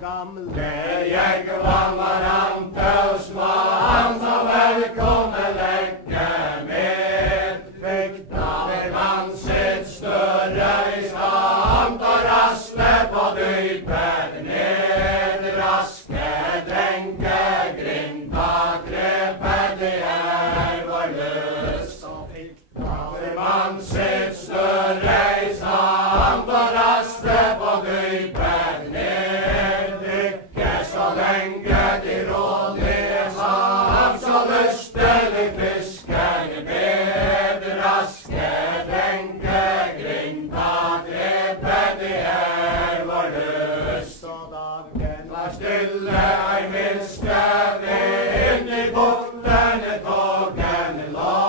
gamle. Jeg var Antelsmann, så velkommen legge med. Fikk damer man sitt større i stand, og rasle på dypet ned. Raske tenke, grinda grepet, det vår lyst. Damer man sitt større i stand, og rasle på dypet ned. Ikke så lenge de rådige hav, så lystelig fisken med. Raske tenke, grinda grepet, det vår lyst. Og dagen var stille, ei minste vind i buktene tågen lå.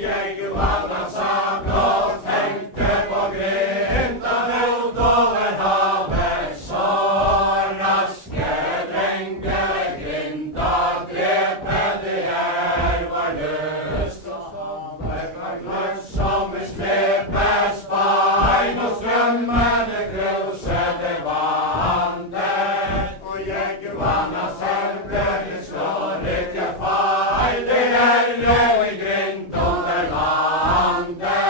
Jeg vandra sammen og tenkte på grinda ut over havet, så raske tenke, grinda grepet, det vår lyst. Og som i slepet spein, og strømmene grusede vannet. Og jeg vanna selv, det slår ikke feil, det lov i grind under landet.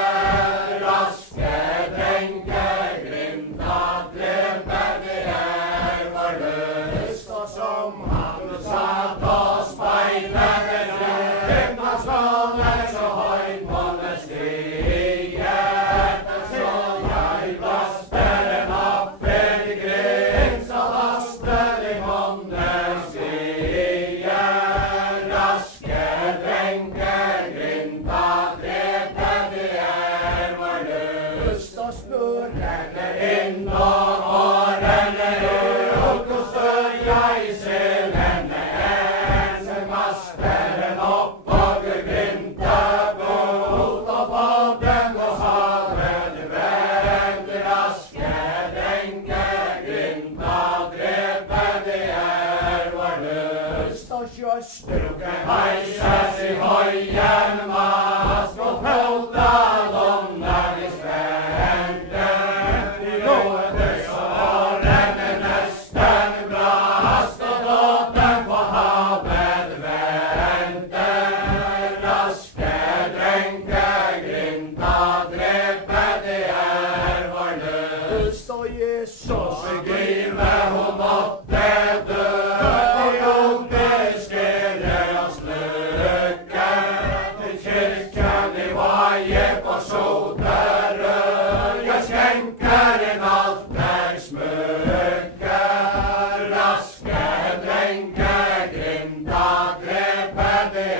Raske tenke, grinda grepet, det vår lyst. Og som han satt og speilet, glemma stålet så høyt på det stiget. Så jeg laster en oppfed i grind, så laster i hånden stiger. Raske tenke, grinda grepet, det vår lyst. Og spør henne inn og henne ut, hvor stør jeg i selene en. Så master en opp og grinte bort, og på den må havet vend. Raske tenke, grinda grepet, det vår lyst. Og kjøstruken heises i høyen mast, og følta lommer i spente. Nåde så årene nesten brast, og båten på havet vente. Raske tenke, grinda grepet, det vår lyst. Og Jesus give hun måtte dø, og jordeskere oss lykke. Til kirken i vaje på Soterøy, jeg skjenker en altersmykke. Raske tenke, grinda grepet, det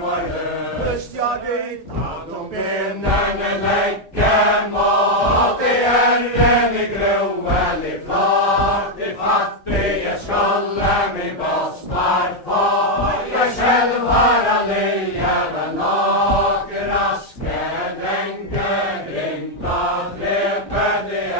vår lyst. Ja, dit at om bindene legge mat, det en i groen i flat. De fattige skalle min boss var far, jeg selv var alligevel nok. Raske tenke, grinda grepet, det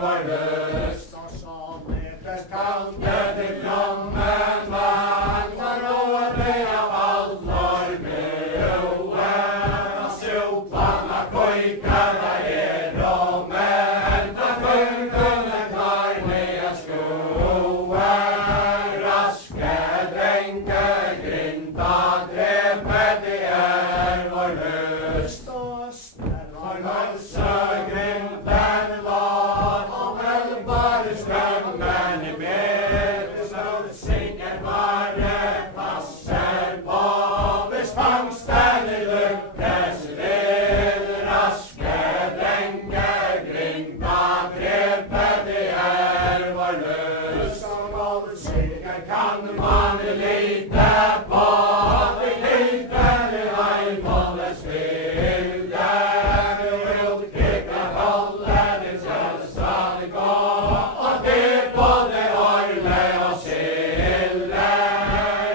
vår lyst. Og således kalte de flommen vann, for rådet av alvor broen. Og sopene koiker der i rommen, da kunne klar ned skoen. Raske tenke, grinda grepet, det vår lyst. Og større halsegrinden var, og vel bare strømmen i med. Så sikkert bare passer på, hvis fangsten i lykkes vil. Raske tenke, grinda grepet, det vår lyst. Som all sikkert kan man lite på, det lite i veimålets bilde. Ikke holde det skal stadig gå, og det både orle og silde.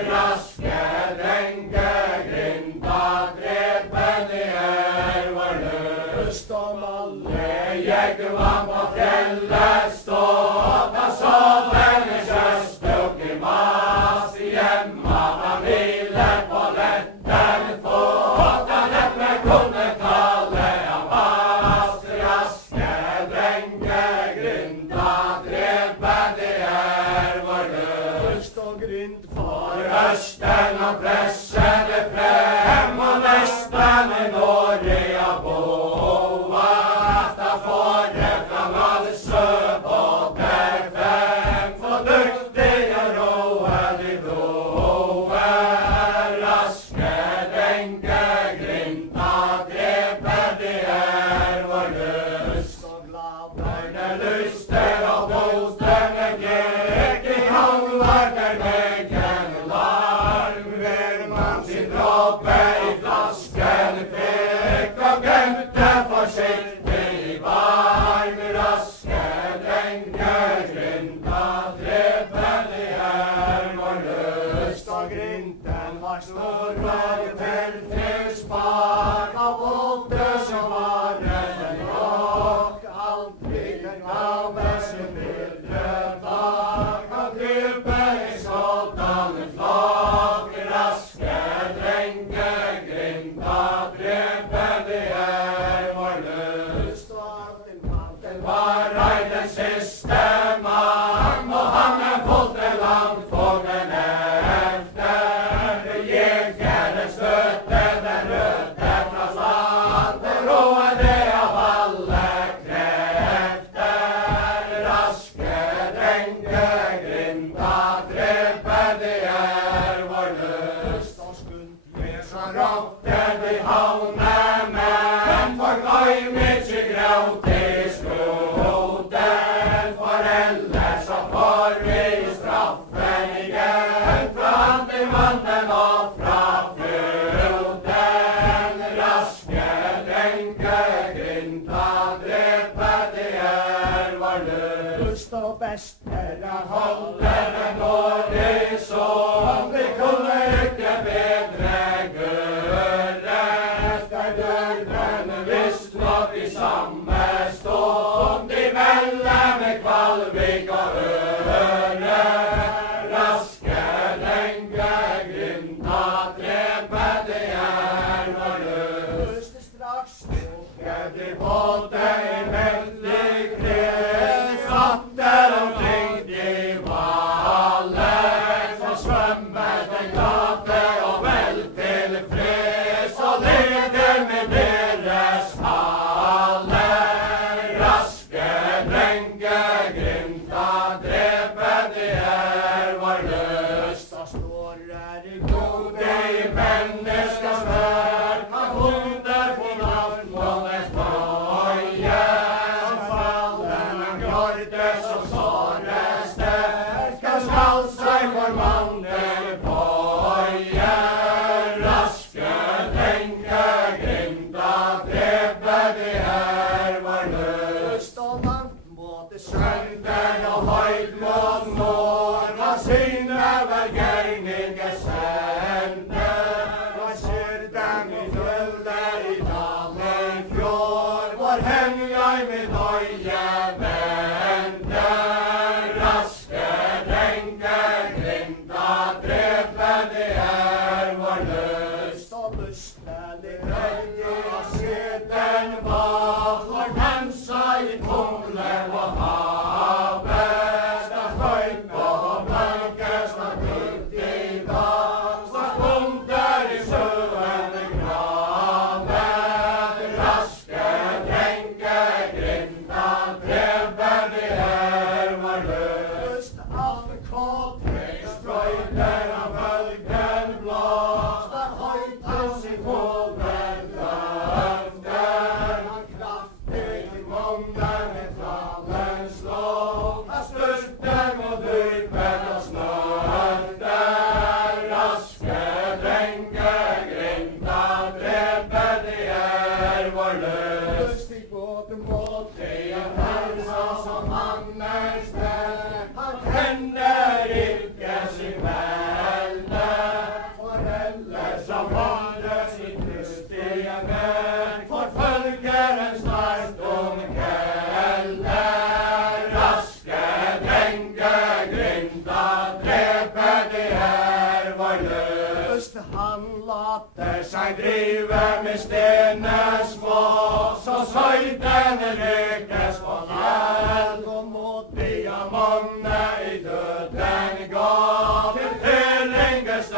Raske tenke, grinda grepet, det vår lyst. Om alle jeg var på fjellet stå, da så denne kjøstbukk i mas hjemme Østen og pressede frem, og nesten i Norge og boa. Da får det fra Madesø på perfekt, for dyktige råe de blåe. Raske denke grinta drepe, det vår lyst. Når det lyster og bostene gikk i halvverker med larm, hver mann sin dråpe i flasken fikk, og glemte forsiktig i varm. Raske denke grinta drepe, det vår lyst. Og grinten var stor og til spak av båter som var den nok. Aldri den gav som ville bak, og krype i sånn flok. Raske drenge grinta drepe, det vår lyst. Den var ei den siste mann, og han fulgt langt for den efter. Det gikk den støtte, den rødte fra land, det råe det av alle krefter. Raske drenge grinta drepe, det vår lyst. Så råpte de havnemenn, for gløym ikke gråt i skroten, for ellers så får vi straffen igjen fra antimannen og fra floden. Raske drenge grinta drepe, det vår lyst. Og best holder den horisont, vi kunne ikke bedre gjøre. Der dørene visst nok i samme stund, de melder med Kvalvik og Øre. Raske drenge grinta drepe, det vår lyst. Straks tok de båte i veldig krets, satter omkring de valer, så svømmer den gate og vel til freds, og leder med deres haler. Raske drenge grinta drepe, det vår lyst. Da står i gode i menneskers verk, at hunder på natt må det føye. Som fallen av gjorde som såre sterke, skal seg for mannen bøye. Raske drenge grinta drepe, det vår lyst. Og langt mot sønder og høyt mot nord, hva syne hver gjerninge sende. Hva ser dem i følger i dalen fjord, hvor hen jeg med nøye vende. Raske drenge grinta drepe, det vår lyst. Og lysten i drenge og se den var, hvor dansa i tungle og havet. Snart høyt og blanke, snart ut i dag, snart bomter i sjøen gravet. Raske drenge grinta drepe, det vår lyst. Alle kåter sprøyter av bølgen blå, snart høyt hans i fågel løfter. Han kraftig i munnen med trallen slå, han styrter mot dypen og snørter. Raske drenge grinta drepe, det vår lyst. I både måte en hersa som han sterk, han kjenner ikke sin velde, for ellers som vandrer sitt lystige verk, forfølger en snart kvelden. Raske drenge grinta drepe, det vår lyst. Han later seg drive med stener små, så søytene rykes på fjell. Og mot diamantene i døden ga til fellinges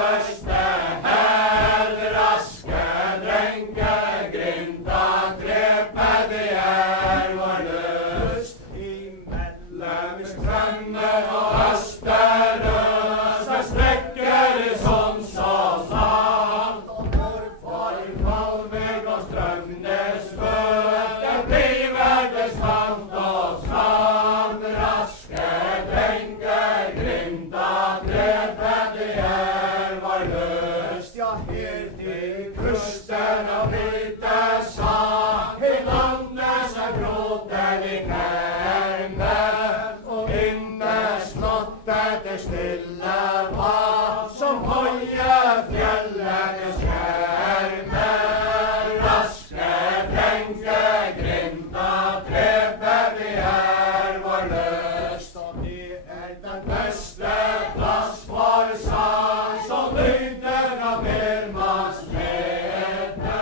den beste plass for sang, som lyder fra firmas lete,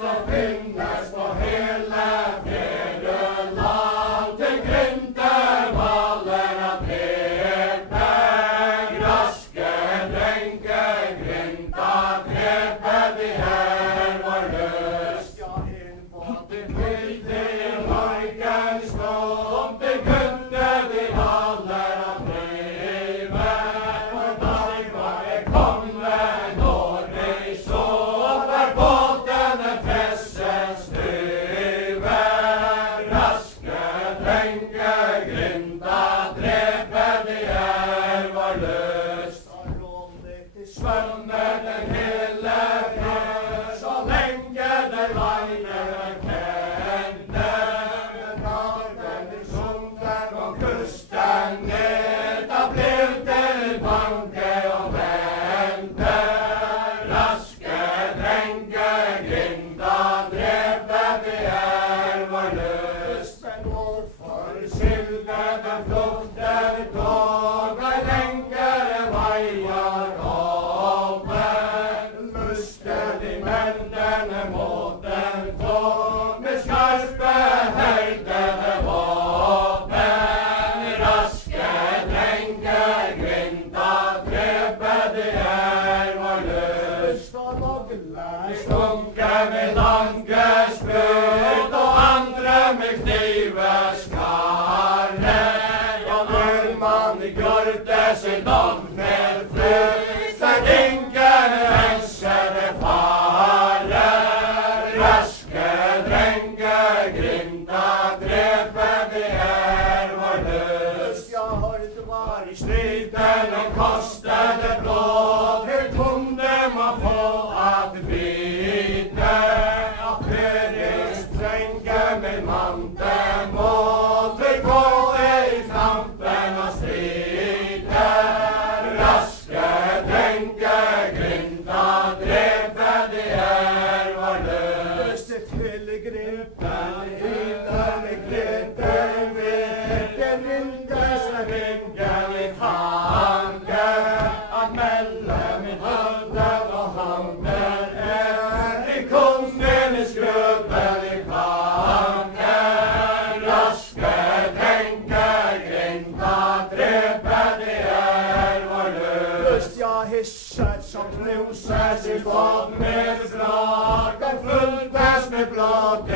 som finnes på hele Fjerdeland, til Grintervaller av drepe, raske drenker, Grinta drepe, de her var løst. Ja, inn på det fylte i markens blom, til kunne de aller av drive, for dag var det kommet når de så, der båtene fessens styve, raske drenker, Grinta drepe, de her var løst. Svømme den hele fjør, så lenge det vannet kjente, men da den sunket og kusten ned, da blev det banke og vente, raske drenker, Grinta drepe, de her var løst. Men hvorfor skylde den flodde tog, ei lengre veier oppe, muste de mennene mot den tog, med skarpe høydede våpen, raske drenker, Grinta drepe, de her var løst. Stunke med lange spyd, og andre med kniveskarre, ja, når man gjorde seg langt med flyt, der ingen ønskede fare, raske drenker, Grinta drepe, de her var løst. Ja, det var i striden og kostede blod, hvor kunne man få at vite, at deres drenker med manten måtte gå i kampen og stride, raske drenker, Grinta drepe, de her var løst. Til Grinten hinner med glitten virken, rindes ringen i tanke, at mellom min høvden og hammer i kongens skrubben i kanke, raske drenker, Grinta drepe, de her var løst. Ja, hisset som knuses i båt med flak, den fulltes med blod i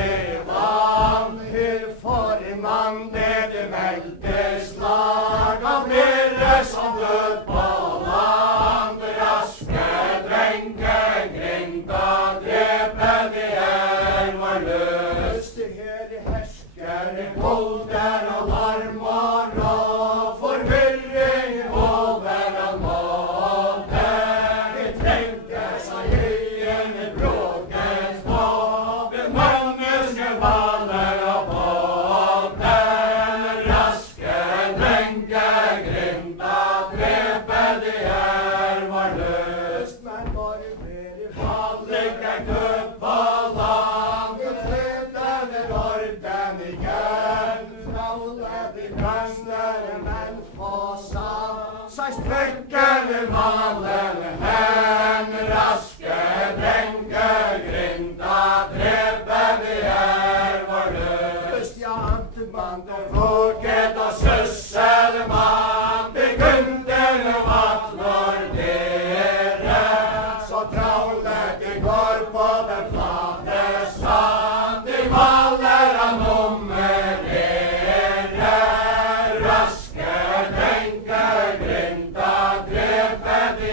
vann, her for en mann ned i melkeslag, av mere som død på land, raske drenker, Grinta drepe, de her var løst. Det her i hersker, i polder og larm og råd, forvirring over all måte, det trengtes av gjen i bråkens på, ved menneskevaller og båter, raske drenker, Grinta drepe, de her var løst. Men bare mer i fallet er død på land, treden er orden igjen, alle de grønnere menn på sand, seg sprekker malen hen, raske drenker, Grinta drepe, de her var løst. Ja, antemann og våget og søssel mann, de kunden og vattnår dere, så traulet de går på den flate sand, de maler av nummerere, raske drenker, Grinta drepe, de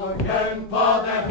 Og gjømt på det